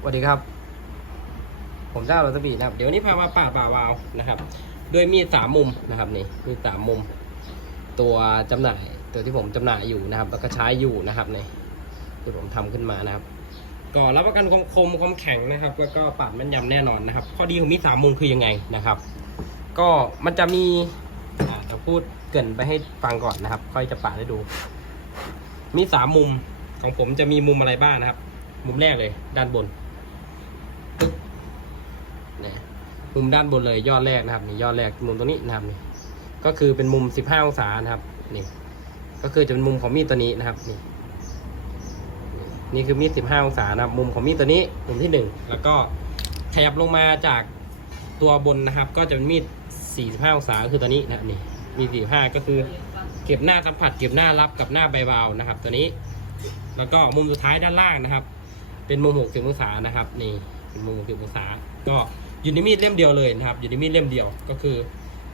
สวัสดีครับ ผมเจ้ารัตบีนะครับ เดี๋ยวนี้พามาป่าดป่าวาวนะครับด้วยมีดสามมุมนะครับนี่มีดสามมุม ตัวจำหน่ายตัวที่ผมจำหน่ายอยู่นะครับ แล้วก็ใช้อยู่นะครับนี่ที่ผมทำขึ้นมานะครับก็รับประกันความคมความแข็งนะครับ แล้วก็ปาดแม่นยำแน่นอนนะครับ ข้อดีของมีดสามมุมคือยังไงนะครับ ก็มันจะมีอ่าเดี๋ยวพูดเกินไปให้ฟังก่อนนะครับ ค่อยจะปาดให้ดู มีสามมุมของผมจะมีมุมอะไรบ้างนะครับ มุมแรกเลย ด้านบนปึ๊บเนี่ย มุมด้านบนเลยยอดแรกนะครับนี่ยอดแรกมุมตรงนี้นะครับนี่ก็คือเป็นมุม 15 องศานะครับนี่ก็คือจะเป็นมุมของมีดตัวนี้นะครับนี่นี่คือมีด 15 องศานะครับ มุมของมีดตัวนี้มุมที่หนึ่งแล้วก็ขยับลงมาจากตัวบนนะครับ ก็จะเป็นมีด 45 องศาก็คือตัวนี้นะนี่มีด45 ก็คือเก็บหน้าสัมผัสเก็บหน้ารับกับหน้าใบบาวนะครับ ตัวนี้ แล้วก็มุมสุดท้ายด้านล่างนะครับ เป็นมุม 60 องศานะครับ นี่เป็นมุม 60 องศาก็ อยู่ในมีดเล่มเดียวเลยนะครับ อยู่ในมีดเล่มเดียวก็คือ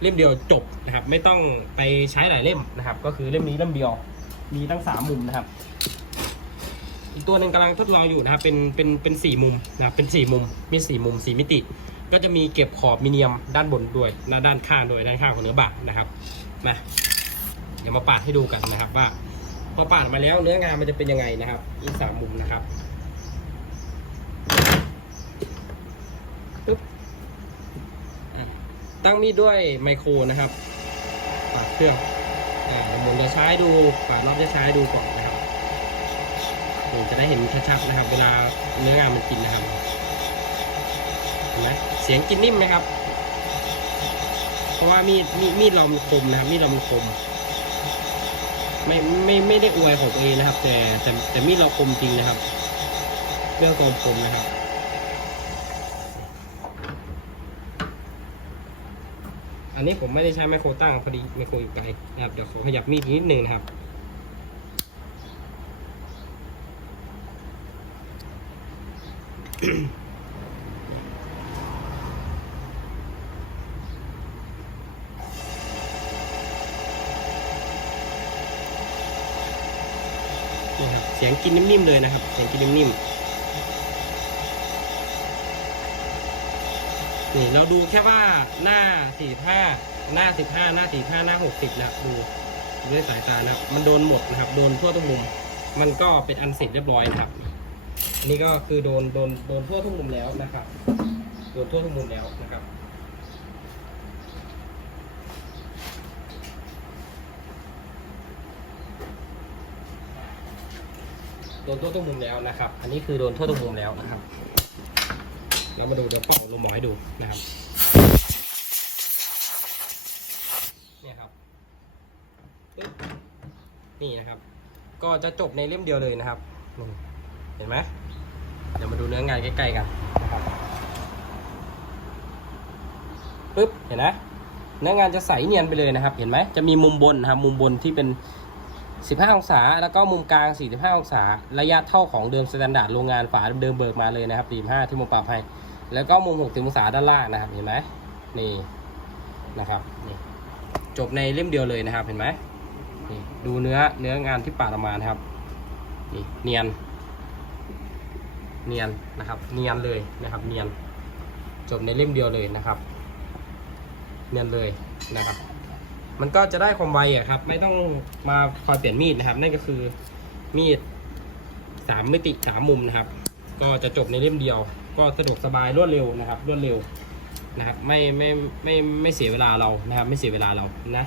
เล่มเดียวจบนะครับ ไม่ต้องไปใช้หลายเล่มนะครับ ก็คือเล่มนี้เล่มเดียว มีตั้งสามมุมนะครับ อีกตัวหนึ่งกำลังทดลองอยู่นะครับ เป็นเป็นเป็นสี่มุมนะครับเป็นสี่มุมมีสี่มุมสี่มิติ ก็จะมีเก็บขอบมิเนียมด้านบนด้วยน้าด้านข้างด้วยด้านข้างของเนื้อบานะครับมาเดี๋ยวมาปาดให้ดูกันนะครับว่าพอปาดมาแล้วเนื้องานมันจะเป็นยังไงนะครับอีกสามมุมนะครับอะ ตั้งมีดด้วยไมโครนะครับปาดเครื่องอ่าหมุนจะใช้ดูปาดรอบจะใช้ดูก่อนนะครับนี่จะได้เห็นชัดๆนะครับ เวลาเนื้องานมันกินนะครับเห็นไหมเสียงกินนิ่มไหมครับ เพราะว่ามีดมีดมีดเรามันคมนะครับ มีดเรามันคม ไม่ไม่ไม่ได้อวยของตัวเองนะครับ แต่แต่แต่มีดเราคมจริงนะครับเรื่องความคมนะครับ อันนี้ผมไม่ได้ใช้ไมโครตั้งพอดีไมโครอยู่ไกลนะครับเดี๋ยวขอขยับมีดนิดนึงนะครับนี่ครับเสียงกินนิ่มๆเลยนะครับ เสียงกินนิ่มๆ นี่เราดูแค่ว่าหน้า45หน้า15หน้า45หน้า60นะครับดูด้วยสายตานะครับมันโดนหมดนะครับ โดนทั่วทุกมุม มันก็เป็นอันเสร็จเรียบร้อยนะครับอันนี้ก็คือโดนโดนโดนทั่วทุกมุมแล้วนะครับโดนทั่วทุกมุมแล้วนะครับโดนทั่วทุกมุมแล้วนะครับ อันนี้คือโดนทั่วทุกมุมแล้วนะครับ เรามาดูเดี๋ยวเป่าลมหมอให้ดูนะครับเนี่ยครับปึ๊บนี่นะครับ ก็จะจบในเล่มเดียวเลยนะครับเห็นไหมเดี๋ยวมาดูเนื้องานใกล้ๆกันนะครับปึ๊บเห็นไหมเนื้องานจะใสเนียนไปเลยนะครับ เห็นไหมจะมีมุมบนนะครับ มุมบนที่เป็น 15 องศา แล้วก็มุมกลาง 45 องศา ระยะเท่าของเดิมสแตนดาร์ดโรงงานฝาเดิมเบิกมาเลยนะครับ45ที่มุมปรับให้ แล้วก็มุม60องศาด้านล่างนะครับ เห็นไหมนี่นะครับนี่จบในเล่มเดียวเลยนะครับ เห็นไหมนี่ดูเนื้อเนื้องานที่ปาดออกมานะครับนี่เนียน เนียนนะครับ เนียนเลยนะครับ เนียน จบในเล่มเดียวเลยนะครับ เนียนเลยนะครับ มันก็จะได้ความไวอะครับ ไม่ต้องมาคอยเปลี่ยนมีดนะครับ นั่นก็คือมีดสามมิติสามมุมนะครับ ก็จะจบในเล่มเดียว ก็สะดวกสบายรวดเร็วนะครับ รวดเร็วนะครับ ไม่ไม่ไม่ไม่เสียเวลาเรานะครับ ไม่เสียเวลาเรานะ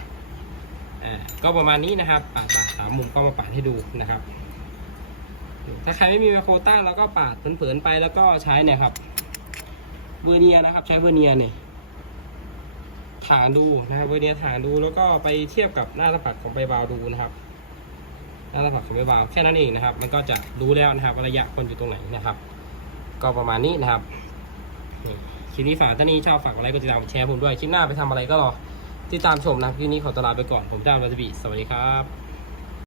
อ่าก็ประมาณนี้นะครับปาดปาดสามมุมก็มาปาดให้ดูนะครับ ถ้าใครไม่มีไมโครตั้งแล้วก็ปาดเผินๆไปแล้วก็ใช้เนี่ยครับเวอร์เนียนะครับ ใช้เวอร์เนียเนี่ย ฐานดูนะครับเวเนียฐานดูแล้วก็ไปเทียบกับหน้าสัมผัดของใบบาวดูนะครับ หน้าสัมผัดของใบบาวแค่นั้นเองนะครับ มันก็จะรู้แล้วนะครับระยะคนอยู่ตรงไหนนะครับ ก็ประมาณนี้นะครับคลิปนี้ฝากท่านนี้ชอบฝากอะไรก็ติดตามแชร์ผมด้วยคลิปหน้าไปทำอะไรก็รอติดตามชมนะคลิปนี้ขอตลาไปก่อนผมจ้ามรัตบีสวัสดีครับ